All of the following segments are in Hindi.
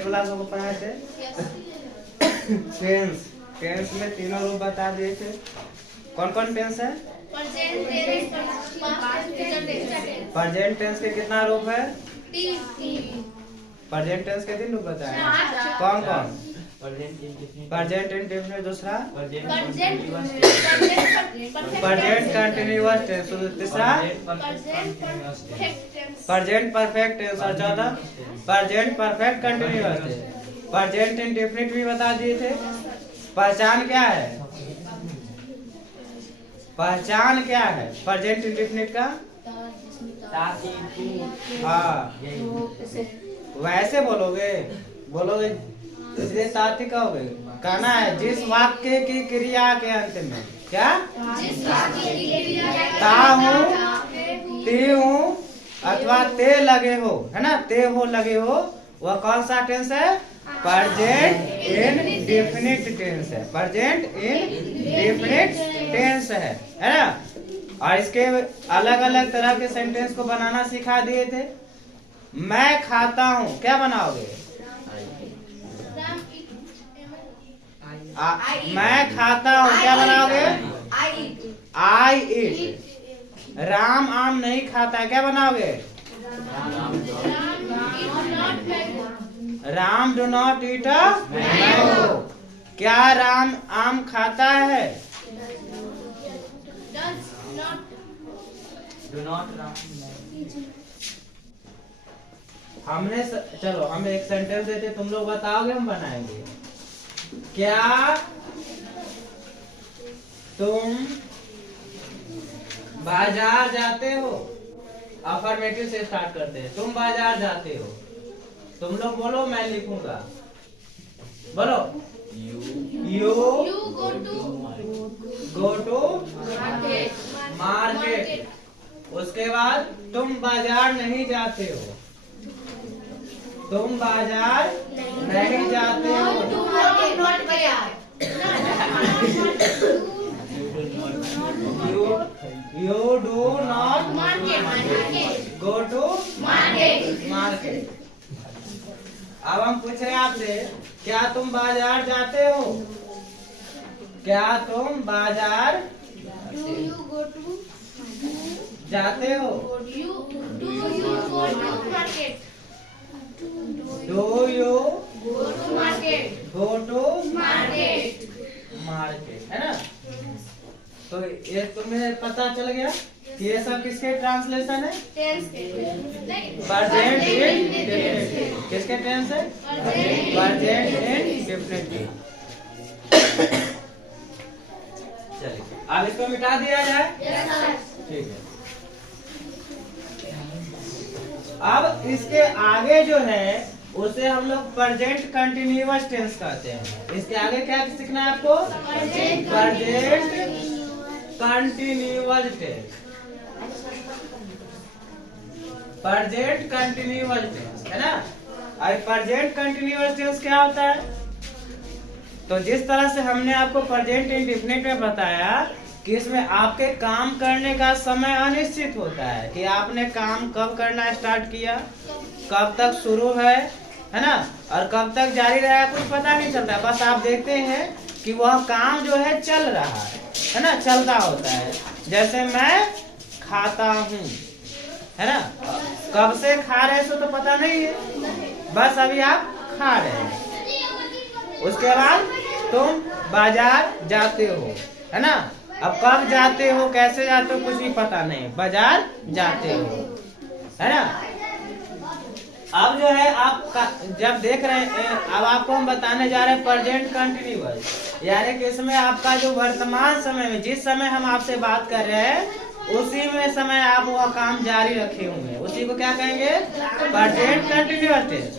क्लास को पढ़ाए थे। टेंस, टेंस में तीनों रूप बता दिए थे। कौन कौन टेंस है? प्रेजेंट टेंस के कितना रूप है? प्रेजेंट टेंस के 3 रूप बताए। कौन कौन? प्रेजेंट इंडेफिनिट, दूसरा प्रेजेंट कंटिन्यूअस टेंस, तीसरा प्रेजेंट परफेक्ट टेंस और चौथा present perfect continuous tense. Present indefinite भी बता दिए थे। पहचान क्या है? पहचान क्या है प्रेजेंट इंडेफिनिट का? हाँ, वैसे बोलोगे, बोलोगे इसलिए ताती कहोगे। कहना है जिस वाक्य की क्रिया के अंत में क्या ता हूँ, ते हूँ अथवा ते लगे हो, है ना, ते हो लगे हो, वह कौन सा टेंस है? प्रेजेंट इंडेफिनिट टेंस है। प्रेजेंट इंडेफिनिट टेंस है ना। और इसके अलग अलग तरह के सेंटेंस को बनाना सिखा दिए थे। मैं खाता हूँ, क्या बनाओगे? मैं खाता हूँ, क्या बनाओगे? आई ईट। राम आम नहीं खाता है, क्या बनाओगे? Ram do not eat a mango. क्या राम आम खाता है? हमने चलो हम एक सेंटेंस देते, तुम लोग बताओगे, हम बनाएंगे। क्या तुम बाजार जाते हो? अफर्मेटिव से स्टार्ट करते हैं। तुम बाजार जाते हो, तुम लोग बोलो, मैं लिखूंगा। बोलो यू गो टू मार्केट। उसके बाद तुम बाजार नहीं जाते हो, तुम बाजार नहीं जाते हो। You do not go to market। अब हम पूछ रहे हैं आपसे, क्या तुम बाजार जाते हो? क्या तुम बाजार जाते हो? Do you go to market? है ना। तो ये तुम्हें पता चल गया कि ये सब किसके ट्रांसलेशन है? Present indefinite. किसके टेंस है? Present indefinite. चलिए अब इसको मिटा दिया जाए। ठीक है। अब इसके आगे जो है उसे हम लोग प्रेजेंट कंटिन्यूअस टेंस कहते हैं। इसके आगे क्या सीखना है आपको? Present continuous tense. Present continuous tense है ना। और प्रेजेंट कंटिन्यूअस टेंस क्या होता है? तो जिस तरह से हमने आपको प्रेजेंट इंडेफिनिट में बताया कि इसमें आपके काम करने का समय अनिश्चित होता है, कि आपने काम कब करना स्टार्ट किया, कब तक शुरू है ना, और कब तक जारी रहेगा कुछ पता नहीं चलता। बस आप देखते हैं कि वह काम जो है चल रहा है ना, चलता होता है। जैसे मैं खाता हूँ, है ना, कब से खा रहे सो तो पता नहीं है, बस अभी आप खा रहे हैं। उसके बाद तुम बाजार जाते हो, है ना। अब कब जाते हो, कैसे जाते हो, कुछ भी पता नहीं, बाजार जाते हो, है ना। अब जो है आप जब देख रहे हैं, अब आपको हम बताने जा रहे हैं प्रेजेंट कंटिन्यूअस, यानी कि इसमें आपका जो वर्तमान समय में, जिस समय हम आपसे बात कर रहे हैं उसी में समय आप वह काम जारी रखे हुए हैं, उसी को क्या कहेंगे? Present continuous tense.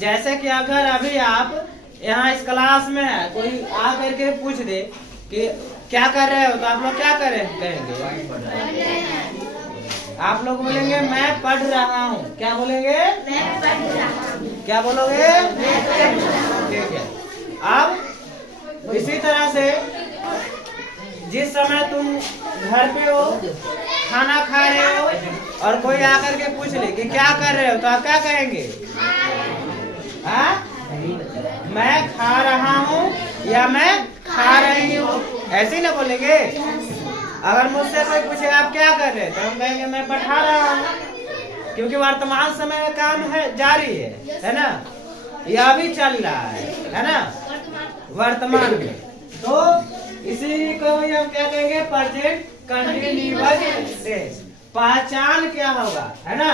जैसे कि अगर अभी आप यहाँ इस क्लास में है, कोई आ करके पूछ दे कि क्या कर रहे हो, तो आप लोग क्या कहेंगे? आप लोग बोलेंगे मैं पढ़ रहा हूँ। क्या बोलेंगे? मैं पढ़ रहा हूँ। क्या बोलोगे? ठीक है। अब इसी तरह से जिस समय तुम घर पे हो, खाना खा रहे हो, और कोई आकर के पूछ ले कि क्या कर रहे हो, तो आप क्या कहेंगे? हाँ? मैं खा रहा हूँ या मैं खा रही हूँ, ऐसे ही ना बोलेंगे। अगर मुझसे कोई पूछे आप क्या कर रहे हैं तो हम कहेंगे मैं पढ़ा रहा हूँ, क्योंकि वर्तमान समय में काम है, जारी है ना, यह अभी चल रहा है ना, वर्तमान में। तो इसी को हम क्या कहेंगे, प्रेजेंट कंटिन्यूअस टेंस। पहचान क्या होगा, है ना,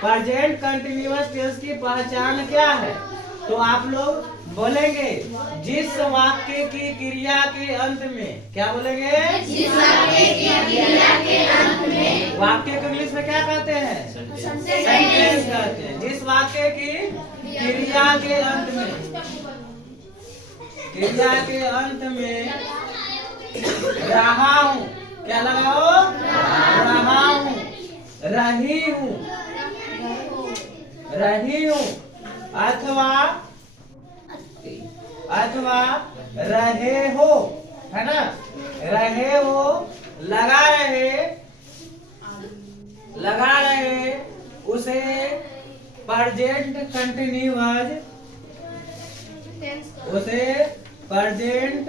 प्रेजेंट कंटिन्यूअस टेंस की पहचान क्या है? तो आप लोग बोलेंगे जिस वाक्य की क्रिया के अंत में, क्या बोलेंगे, जिस वाक्य की क्रिया के अंत में, वाक्य को इंग्लिश में क्या कहते हैं, सेंटेंस कहते हैं। जिस वाक्य की क्रिया के अंत में, क्रिया के अंत में रहा हूँ, क्या लगाओ, रहा हूँ, रही हूँ, रही हूँ, अथवा रहे हो, है ना, रहे हो, लगा रहे, उसे प्रेजेंट कंटिन्यूअस, उसे प्रेजेंट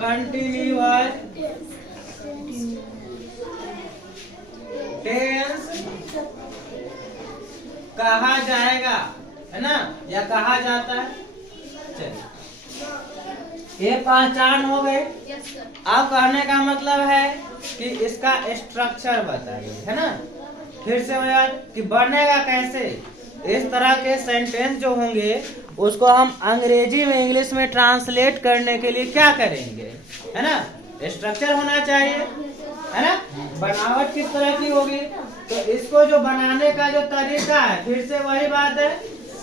कंटिन्यूअस टेंस कहा जाएगा, है ना, या कहा जाता है। चलिए ये पहचान हो गई। अब कहने का मतलब है कि इसका स्ट्रक्चर बताइए, है ना। फिर से यार कि बनेगा कैसे, इस तरह के सेंटेंस जो होंगे उसको हम अंग्रेजी में इंग्लिश में ट्रांसलेट करने के लिए क्या करेंगे, है ना, स्ट्रक्चर होना चाहिए, है ना। बनावट किस तरह की होगी, तो इसको जो बनाने का जो तरीका है, फिर से वही बात है।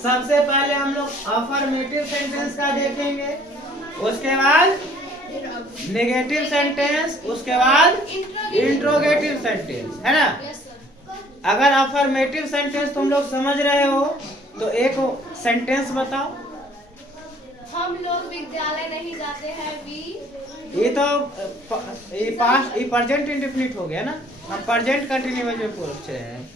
सबसे पहले हम लोग अफर्मेटिव सेंटेंस का देखेंगे, उसके बाद नेगेटिव सेंटेंस, उसके बाद इंट्रोगेटिव सेंटेंस, है ना। अगर अफर्मेटिव सेंटेंस तुम लोग समझ रहे हो तो एक सेंटेंस बताओ। हम लोग विद्यालय नहीं जाते हैं, ये तो ये पास्ट, ये प्रेजेंट इंडेफिनिट हो गया ना, हम प्रेजेंट कंटिन्यूअस में पूछ रहे हैं।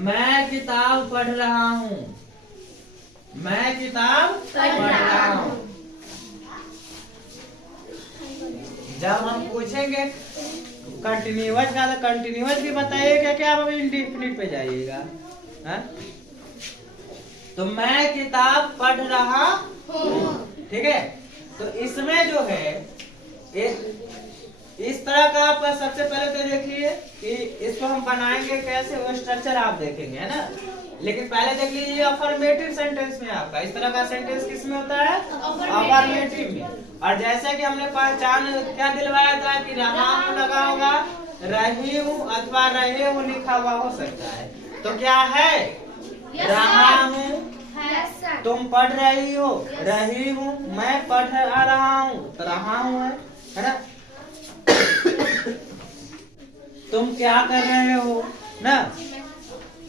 मैं किताब पढ़ रहा हूँ, मैं किताब पढ़ रहा हूँ। जब हम पूछेंगे कंटिन्यूअस का, तो कंटिन्यूअस भी बताइएगा, क्या आप इंडेफिनिट पे जाइएगा, हाँ? तो मैं किताब पढ़ रहा हूँ, ठीक है। तो इसमें जो है इस तरह का आप सबसे पहले तो देखिए कि इसको हम बनाएंगे कैसे, वो स्ट्रक्चर आप देखेंगे, है ना। लेकिन पहले देख लीजिए अफर्मेटिव सेंटेंस में आपका इस तरह का सेंटेंस किस में होता है, अफर्मेटिव में। और जैसे कि हमने पहचान क्या दिलवाया था कि रहा हूँ लगा होगा, रही हूँ अथवा रहे हूँ लिखा हुआ हो सकता है। तो क्या है, रहा हूँ, तुम पढ़ रही हो, रही हूँ, मैं पढ़ रहा हूँ, तो रहा हूँ है ना। तुम क्या कर रहे हो ना।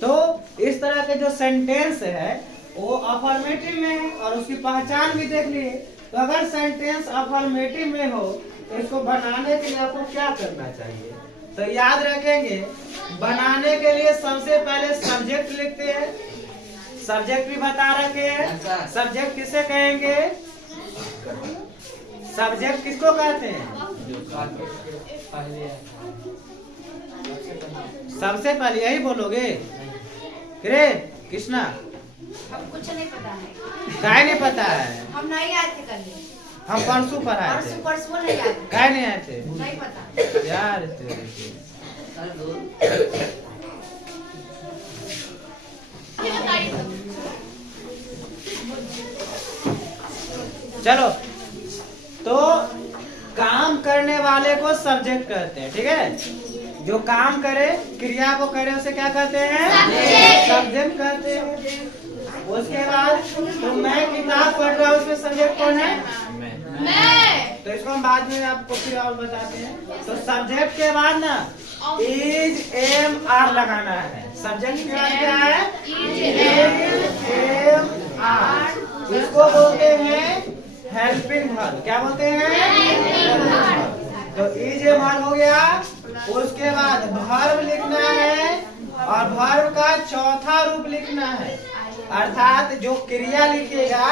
तो इस तरह के जो सेंटेंस है वो अफर्मेटिव में है, और उसकी पहचान भी देख लिए। तो अगर सेंटेंस अफर्मेटिव में हो तो इसको बनाने के लिए आपको क्या करना चाहिए, तो याद रखेंगे बनाने के लिए सबसे पहले सब्जेक्ट लिखते हैं। सब्जेक्ट भी बता रखे हैं, सब्जेक्ट किसे कहेंगे, सब्जेक्ट किसको कहते हैं, सबसे पहले यही बोलोगे। रे कृष्णा, हम कुछ नहीं पता है, काय नहीं पता है, हम नहीं आए थे कल, हम परसों पढ़ाए थे, परसों नहीं आए थे, काय नहीं आए थे, नहीं पता यार। चलो, तो काम करने वाले को सब्जेक्ट कहते हैं, ठीक है। जो काम करे, क्रिया को करे, उसे क्या कहते हैं, सब्जेक्ट कहते हैं। उसके बाद तो मैं किताब पढ़ रहा हूँ, उसमें सब्जेक्ट कौन है, मैं। तो इसको हम बाद में आपको फिर और बताते हैं। तो सब्जेक्ट के बाद ना इज एम आर लगाना है। सब्जेक्ट के बाद क्या है, इज एम आर। इसको बोलते हैं हेल्पिंग वर्ब। क्या बोलते हैं, तो इज एम आर हो गया। उसके बाद वर्ब लिखना है, और वर्ब का चौथा रूप लिखना है। अर्थात जो क्रिया लिखिएगा,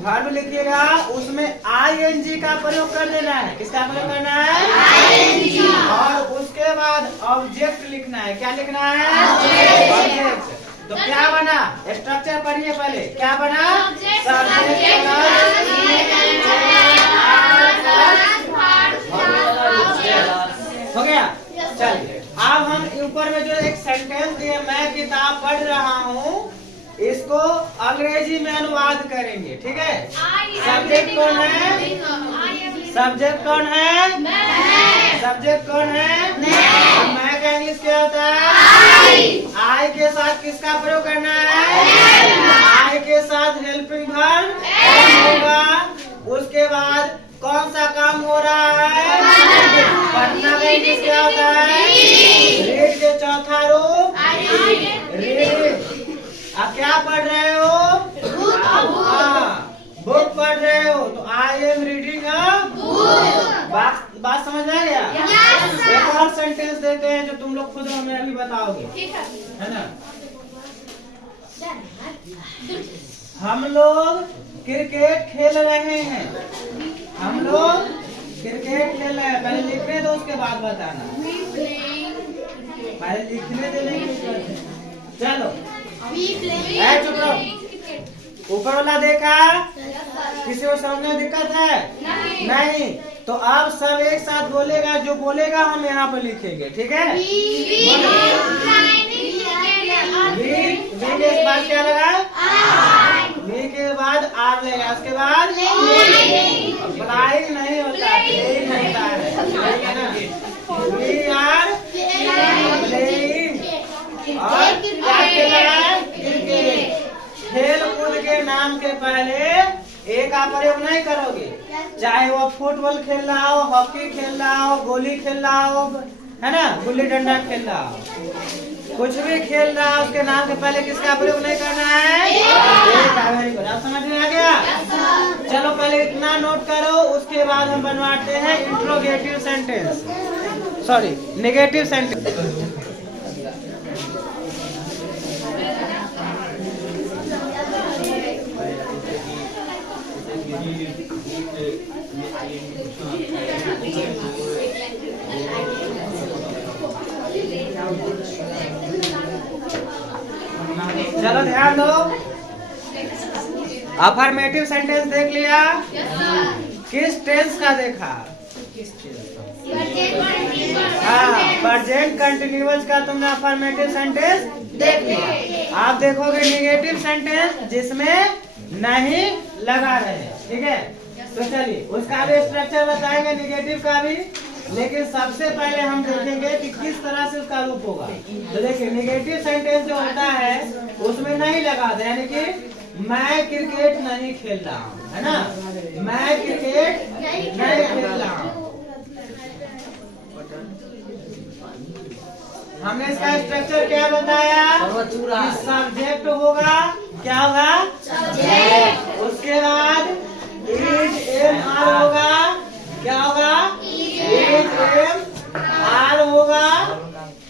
वर्ब लिखिएगा, उसमें ing का प्रयोग कर देना है। किसका प्रयोग करना है? ing। और उसके बाद ऑब्जेक्ट लिखना है। क्या लिखना है? ऑब्जेक्ट। तो क्या बना? स्ट्रक्चर पढ़िए पहले। क्या बना? सब्जेक्ट हो गया। चलिए अब हम ऊपर में जो एक सेंटेंस दिए, मैं किताब पढ़ रहा हूँ, इसको अंग्रेजी में अनुवाद करेंगे। ठीक है। सब्जेक्ट कौन है? सब्जेक्ट कौन है? सब्जेक्ट कौन है? मैं का इंग्लिश क्या होता है? आई के साथ किसका प्रयोग करना है? आई के साथ हेल्पिंग वर्ब होगा। उसके बाद कौन सा काम हो रहा है? पढ़ना का इंग्लिश क्या होता है? रीड के चौथा रूप रीड। आप क्या पढ़ रहे हो? बुक पढ़ रहे हो, तो I am reading a book. बात समझ में आ गया? एक और सेंटेंस देते हैं जो तुम लोग खुद हमें अभी बताओगे, है ना? हम लोग क्रिकेट खेल रहे हैं। हम लोग क्रिकेट खेल रहे हैं। पहले लिखने दो, उसके बाद बताना। पहले लिखने दे लेंगे। चलो चुप रहो। ऊपर वाला देखा? किसी को समझने में दिक्कत है? नहीं। तो अब सब एक साथ बोलेगा, जो बोलेगा हम यहाँ पर लिखेंगे। ठीक है। वी के बाद क्या लगा? वी के बाद आर लेगा। उसके बाद प्लाइंग नहीं होता, प्लेइंग होता है। We are playing. और क्या खेला? क्रिकेट। खेल कूद के नाम के पहले एक का प्रयोग नहीं करोगे, चाहे वो फुटबॉल खेल रहा हो, हॉकी खेल रहा हो, गोली खेल रहा हो, है ना, गुल्ली डंडा खेल रहा हो, कुछ भी खेल रहा हो, उसके नाम के पहले किसका प्रयोग नहीं करना है? आप समझ में आ गया? चलो पहले इतना नोट करो, उसके बाद हम बनवाते हैं interrogative sentence, sorry negative sentence. चलो ध्यान दो। अफर्मेटिव सेंटेंस देख लिया? किस टेंस का देखा? हाँ, प्रेजेंट कंटिन्यूअस का तुमने अफर्मेटिव सेंटेंस देख लिया। आप देखोगे नेगेटिव सेंटेंस जिसमें नहीं लगा रहे। ठीक है। तो चलिए उसका भी स्ट्रक्चर बताएंगे, नेगेटिव का भी। लेकिन सबसे पहले हम देखेंगे कि किस तरह से उसका रूप होगा। तो देखिए नेगेटिव सेंटेंस जो होता है उसमें नहीं लगा दे, यानी कि मैं क्रिकेट नहीं खेल रहा हूँ, है ना, मैं क्रिकेट नहीं खेल रहा हूँ। हमने इसका स्ट्रक्चर क्या बताया? सब्जेक्ट होगा, क्या होगा? सब्जेक्ट। उसके बाद इज एम आर होगा, क्या होगा? इज एम आर होगा।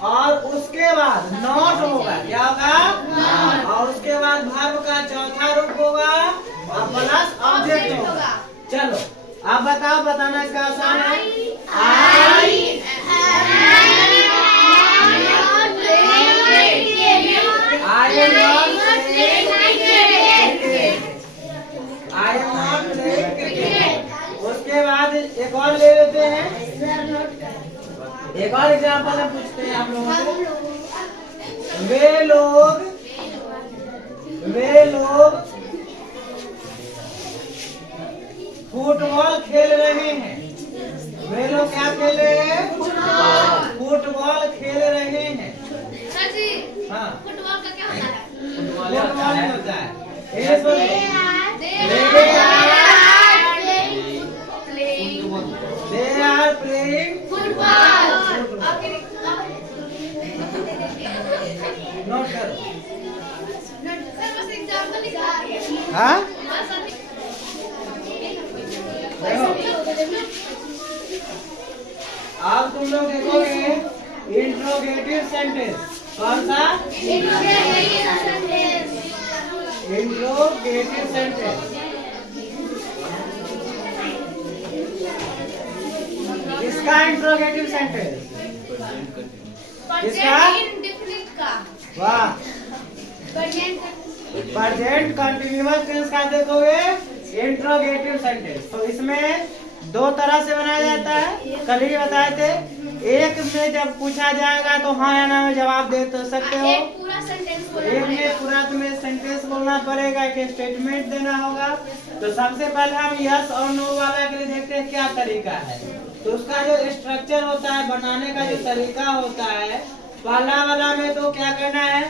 और उसके बाद नॉट होगा, क्या होगा? और उसके बाद वर्ब का चौथा रूप होगा और प्लस ऑब्जेक्ट होगा। चलो आप बताओ, बताना इसका आसान है। I am not playing cricket. उसके बाद एक और ले लेते हैं, एक और एग्जाम्पल हम पूछते हैं आप लोगों से। वे लोग फुटबॉल खेल रहे हैं। वे लोग क्या खेल रहे हैं? फुटबॉल खेल रहे हैं। हाँ, फुटबॉल का क्या होता है? फुटबॉल होता है। They are playing football. Note करो। हाँ? अब तुम लोग देखोगे इंट्रोगेटिव सेंटेंस। कौन सा? Interrogative sentence. इसका इंट्रोगेटिव सेंटेंस किसका? इंडेफिनिट का। वाह। प्रेजेंट कंटिन्यूअस टेंस का देखोगे इंट्रोगेटिव सेंटेंस। तो इसमें दो तरह से बनाया जाता है, कल ही बताए थे। एक में जब पूछा जाएगा तो हाँ या ना में जवाब दे तो सकते हो। एक पूरा सेंटेंस बोलना एक में पड़ेगा। पूरा तुम्हें सेंटेंस बोलना पड़ेगा, एक स्टेटमेंट देना होगा। तो सबसे पहले हम यस और नो वाला के लिए देखते हैं क्या तरीका है। तो उसका जो स्ट्रक्चर होता है, बनाने का जो तरीका होता है, पहला वाला में तो क्या करना है,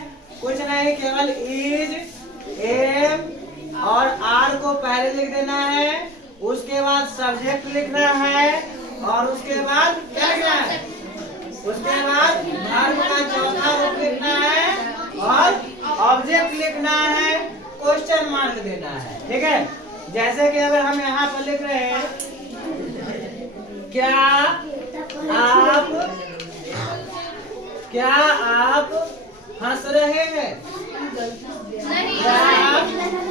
कुछ नहीं, केवल इज, एम और आर को पहले लिख देना है। उसके बाद सब्जेक्ट लिखना है और उसके बाद क्या लिखना है, उसके बाद वर्ब का चौथा रूप लिखना है और ऑब्जेक्ट लिखना है, क्वेश्चन मार्क देना है। ठीक है, जैसे कि अगर हम यहाँ पर लिख रहे हैं, क्या आप हंस रहे हैं? नहीं, क्या आप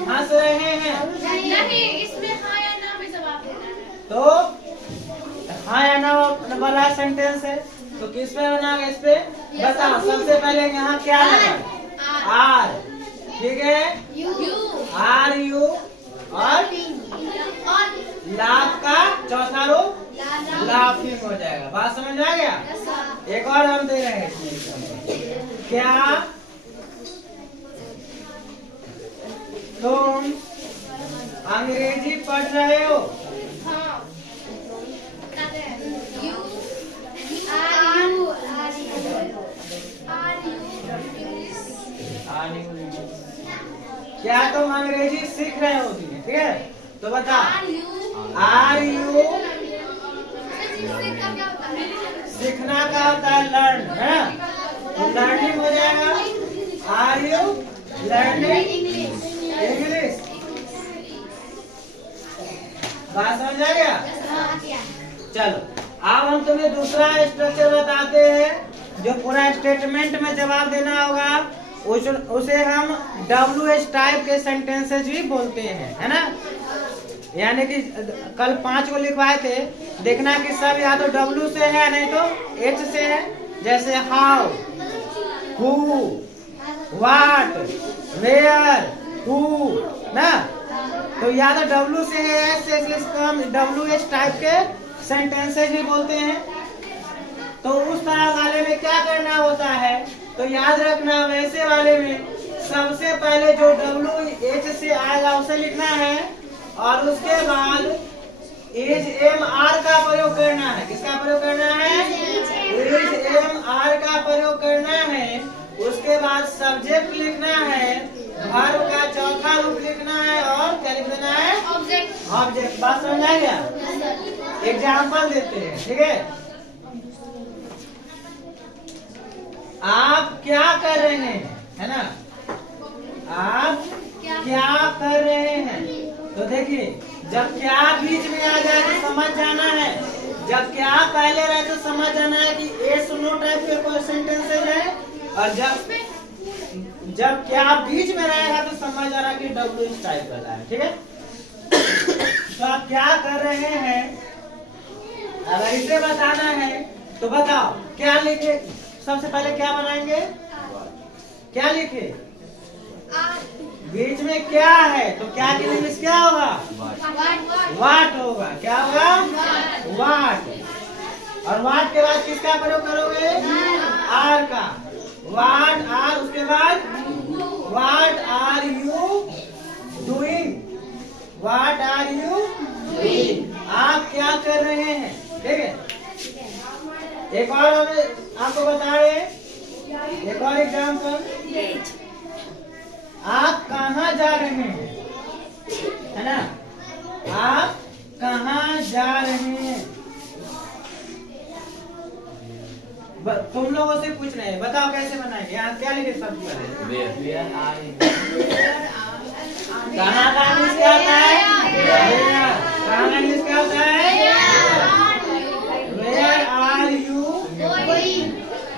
हंस रहे हैं? नहीं, इसमें हाँ या ना में जवाब देना है। तो हाँ या ना वाला सेंटेंस है, तो किस पे बनाओगे? इस पे बताओ। सबसे पहले यहाँ क्या लगा? आर। ठीक है, आर यू और लाफ का चौथा रूप लाफिंग हो जाएगा। बात समझ आ गया? एक और हम दे रहे हैं इसमें, क्या तुम अंग्रेजी पढ़ रहे हो? क्या तुम अंग्रेजी सीख रहे हो? ठीक है, तो बताओ, आर यू सीखना का होता है लर्न, है ना? तो लर्निंग हो जाएगा, आर यू लर्निंग इंग्लिश। बात समझ आ गया? चलो, अब हम तुम्हें दूसरा स्ट्रक्चर बताते हैं, जो पूरा स्टेटमेंट में जवाब देना होगा। उसे हम WH टाइप के सेंटेंसेस भी बोलते हैं, है ना? यानी कि कल 5 को लिखवाए थे, देखना कि सब या तो W से है नहीं तो H से है। जैसे how, who, what, where, who, ना? तो या तो W से है, H से, इसलिए इसको हम WH टाइप के सेंटेंसेस भी बोलते हैं। तो उस तरह वाले में क्या करना होता है, तो याद रखना, वैसे वाले में सबसे पहले जो WH से आएगा उसे लिखना है और उसके बाद इज एम आर का प्रयोग करना है। किसका प्रयोग करना है? इज एम आर का प्रयोग करना है। उसके बाद सब्जेक्ट लिखना है, वर्ब का चौथा रूप लिखना है और क्या लिख देना है? ऑब्जेक्ट। बात समझ आ गया? एग्जाम्पल देते हैं, ठीक है? आप क्या कर रहे हैं, है ना? आप क्या कर रहे हैं? तो देखिए, जब क्या बीच में आ जाए तो समझ जाना है। जब क्या पहले रहे तो समझ जाना है कि ए सुनो टाइप के कोई सेंटेंस है, और जब क्या बीच में रहेगा तो समझ जाना कि WH टाइप वाला है। ठीक है, तो आप क्या कर रहे हैं, अगर इसे बताना है तो बताओ क्या लिखे। सबसे पहले क्या बनाएंगे? क्या लिखे? बीच में क्या है तो क्या की इंग्लिश क्या होगा? वाट होगा। क्या होगा? वाट। और वाट के बाद किसका प्रयोग करोगे? आर का। वाट आर, उसके बाद what are you doing? What are you doing? आप क्या कर रहे हैं? ठीक है, एक और हमें आपको बता रहे हैं, एक और एग्जाम्पल, आप कहाँ जा रहे हैं, है ना? आप कहाँ जा रहे हैं? तुम लोगों से पूछ रहे हैं, बताओ कैसे बनाएंगे? यहाँ क्या लिखे? सब कहाँ का इंग्लिश क्या होता है? कहाँ का इंग्लिश क्या होता है? Where are you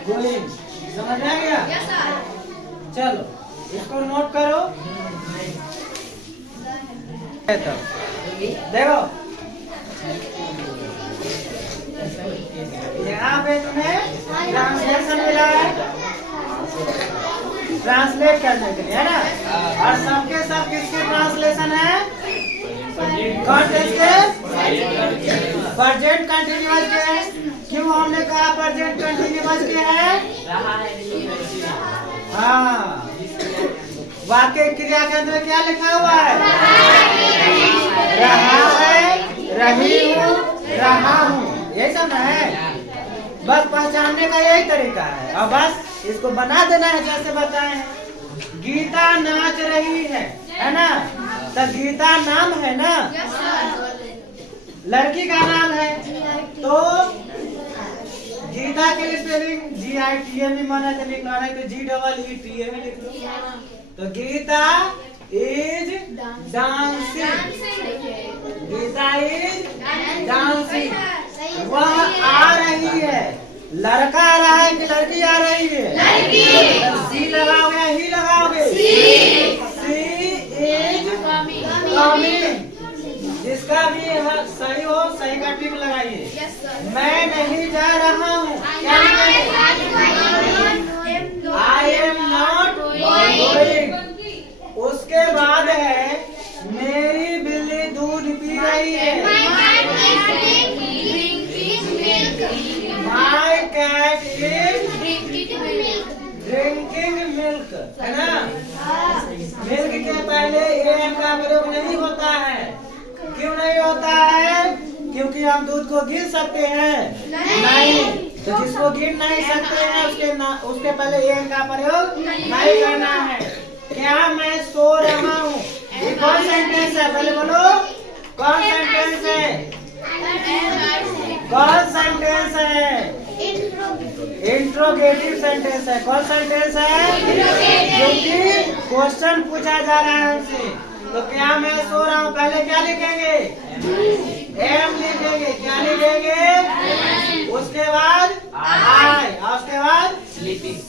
going? समझ आ गया? चलो, इसको नोट करो। देखो यहाँ पे तुम्हें ट्रांसलेशन मिला है, ट्रांसलेट करने के लिए, है ना। और सबके सब किसके ट्रांसलेशन है? कॉन्टेक्स्ट के, प्रेजेंट कंटिन्यूअस के। क्यों हमने कहा प्रेजेंट कंटिन्यूअस के है? हाँ, वाक्य क्रिया के अंदर क्या लिखा हुआ है? रहा है, रही हूँ, रहा हूँ, ये सब ना है। बस पहचानने का यही तरीका है, और बस इसको बना देना है जैसे बताए हैं। गीता नाच रही है ना। तो गीता नाम है ना, लड़की का नाम है। तो गीता के स्पेलिंग GITA भी माना तो लिखना है, तो GEETA भी लिख लो। तो Gita is dancing, Gita is dancing. वह आ रही है, लड़का आ रहा है कि लड़की आ रही है? लड़की। सी लगाओगे या ही लगाओगे? सी इज कमिंग। जिसका भी सही हो, सही का टिक लगाइए। मैं नहीं जा रहा हूँ, क्या आई एम नॉट गोइंग। उसके बाद है मेरी बिल्ली दूध पी रही है, my cat is drinking milk, है ना। मिल्क के पहले एम का प्रयोग नहीं होता है। क्यों नहीं होता है? क्योंकि हम दूध को गिन सकते हैं नहीं। तो जिसको गिन नहीं सकते हैं उसके पहले एम का प्रयोग नहीं करना है। क्या मैं सो रहा हूँ, ये कौन सेंटेंस है? पहले बोलो, कौन सेंटेंस है? कौन सेंटेंस है? इंट्रोगेटिव सेंटेंस है। कौन सेंटेंस है? क्योंकि क्वेश्चन पूछा जा रहा है हमसे। तो क्या मैं सो रहा हूँ, पहले क्या लिखेंगे? एम लिखेंगे। क्या लिखेंगे? उसके बाद आई, और उसके बाद स्लीपिंग।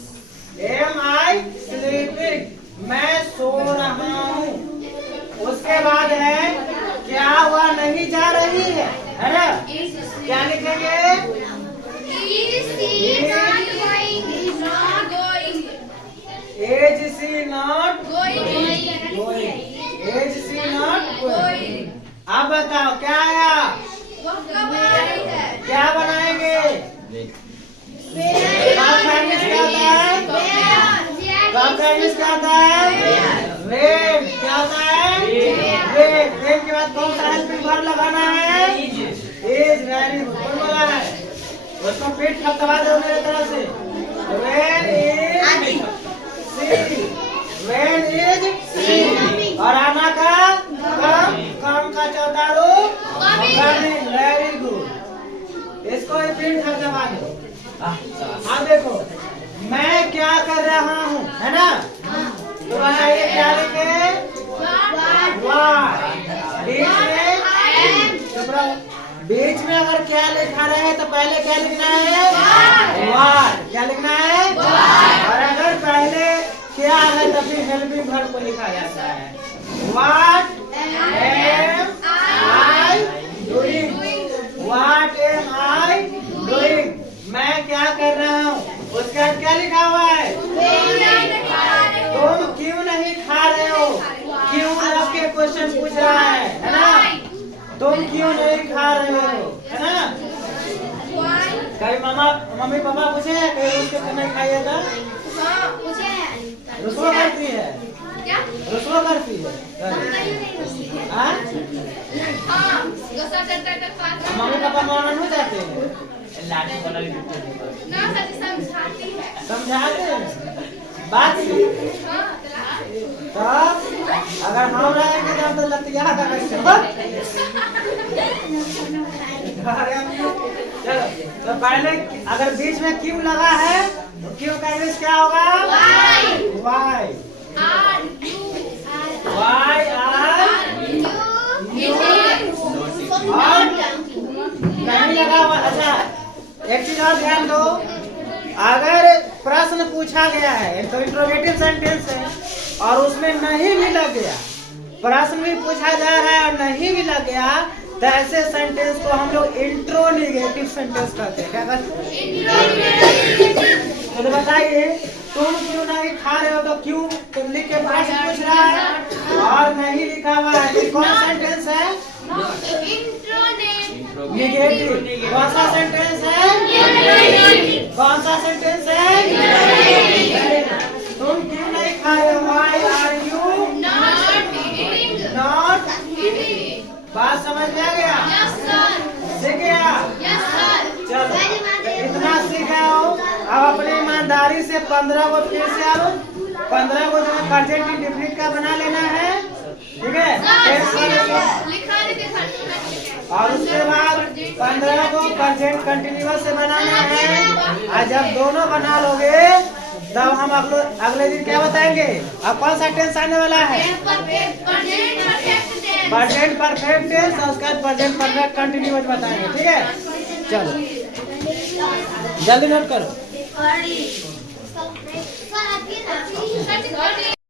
एम आई स्लीपिंग, मैं सो रहा हूँ। उसके बाद है क्या हुआ, नहीं जा रही है ना। क्या लिखेंगे? Is she not going? Is she not going? अब बताओ क्या आया? क्या बनाएंगे? क्या आता है? क्या आता है? वेन। क्या आता है? वेन। वेन के बाद कौन सा हेल्पिंग वर्ब लगाना है? इज। वेरी गुड, कौन बोला है? उसको पीठ थपथपा दो मेरे तरफ से। When is C, when is C. और आना का काम का चौथा रूप कमिंग। वेरी गुड, इसको ही पीठ थपथपा दो। अब देखो, मैं क्या कर रहा हूँ, है ना। तो बताइए क्या लिखे? बीच में अगर क्या लिखा रहे तो पहले क्या लिखना है? व्हाट। क्या लिखना है? और अगर पहले क्या है तो फिर हेल्पिंग वर्ब को लिखा जाता है। What am I doing, what am I doing, मैं क्या कर रहा हूँ। उसके बाद क्या लिखा हुआ है? तुम क्यों नहीं खा रहे हो? क्यों लग के क्वेश्चन पूछ रहा है ना। तुम क्यों नहीं खा रहे हो, है ना। कहीं मम्मी पापा पूछे उसके क्यों नहीं खाइएगा? रुसवा करती है, रुसवा करती है। मम्मी पापा मौन हो जाते हैं, समझाते हैं बात। तो अगर हम रहेंगे तो लतिया का चलो। तो पहले अगर बीच में क्यों लगा है तो क्यों का इंग्लिश क्या होगा? वाई। वाई आर यू नहीं लगा हुआ। अच्छा, एक चीज और ध्यान दो, अगर प्रश्न पूछा गया है तो इंट्रोगेटिव सेंटेंस है और उसमें नहीं भी लग गया प्रश्न भी पूछा जा रहा है और नहीं भी लग गया तो ऐसे सेंटेंस को हम लोग इंट्रोनेगेटिव सेंटेंस कहते हैं। क्या कहते हैं? तो बताइए, तुम क्यों नहीं खा रहे हो तो क्यों तुम लिख के प्रश्न पूछ रहा है और नहीं लिखा हुआ है, ये कौन सेंटेंस है? निगेटिव। कौन सा सेंटेंस है? कौन सा सेंटेंस है? तुम क्यों नहीं खा रहे हो? Why are you not eating? बात समझ में आ गया? सीख गया? चलो, इतना सीख गए हो। अब अपनी ईमानदारी से 15 को फिर से अब 15 को जो प्रेजेंट इंडेफिनिट का बना लेना है, ठीक है? और उसके बाद 15 को प्रेजेंट कंटिन्यूअस से बनाना है। और जब दोनों बना लोगे तब हम अगले दिन क्या बताएंगे? अब कौन सा टेंस आने वाला है? प्रेजेंट परफेक्ट टेंस और उसके बाद प्रेजेंट परफेक्ट कंटिन्यूअस बताएंगे, ठीक है? चलो जल्दी नोट करो।